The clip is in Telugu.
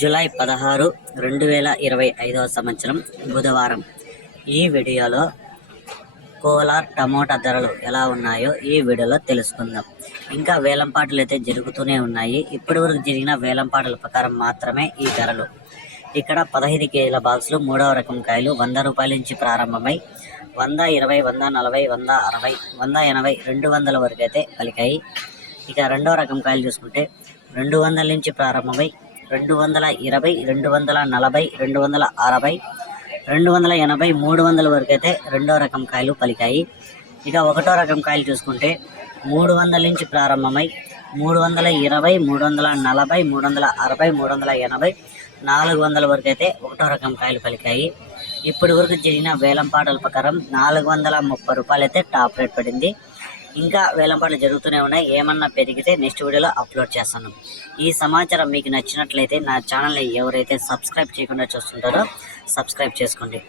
జూలై 16, 2025 సంవత్సరం బుధవారం. ఈ వీడియోలో కోలార్ టమోటా ధరలు ఎలా ఉన్నాయో ఈ వీడియోలో తెలుసుకుందాం. ఇంకా వేలంపాటలు అయితే జరుగుతూనే ఉన్నాయి. ఇప్పటి వరకు జరిగిన వేలంపాటల ప్రకారం మాత్రమే ఈ ధరలు. ఇక్కడ 15 కేజీల బాక్సులు మూడవ రకం కాయలు 100 రూపాయల నుంచి ప్రారంభమై 120, 140, 160, 180, 200 వరకు అయితే పలికాయి. ఇక రెండవ రకం కాయలు చూసుకుంటే 200 నుంచి ప్రారంభమై 220, 240, 260, 280, 300 వరకు అయితే రెండో రకం కాయలు పలికాయి. ఇక ఒకటో రకం కాయలు చూసుకుంటే 300 నుంచి ప్రారంభమై 320, 340, 360, 380, 400 వరకు అయితే ఒకటో రకం కాయలు పలికాయి. ఇప్పటి వరకు జరిగిన వేలంపాటల ప్రకారం 430 రూపాయలు అయితే టాప్ రేట్ పడింది. ఇంకా వేలంపాటలు జరుగుతూనే ఉన్నాయి. ఏమన్నా పెరిగితే నెక్స్ట్ వీడియోలో అప్లోడ్ చేస్తాను. ఈ సమాచారం మీకు నచ్చినట్లయితే నా ఛానల్ని ఎవరైతే సబ్స్క్రైబ్ చేయకుండా చూస్తుంటారో సబ్స్క్రైబ్ చేసుకోండి.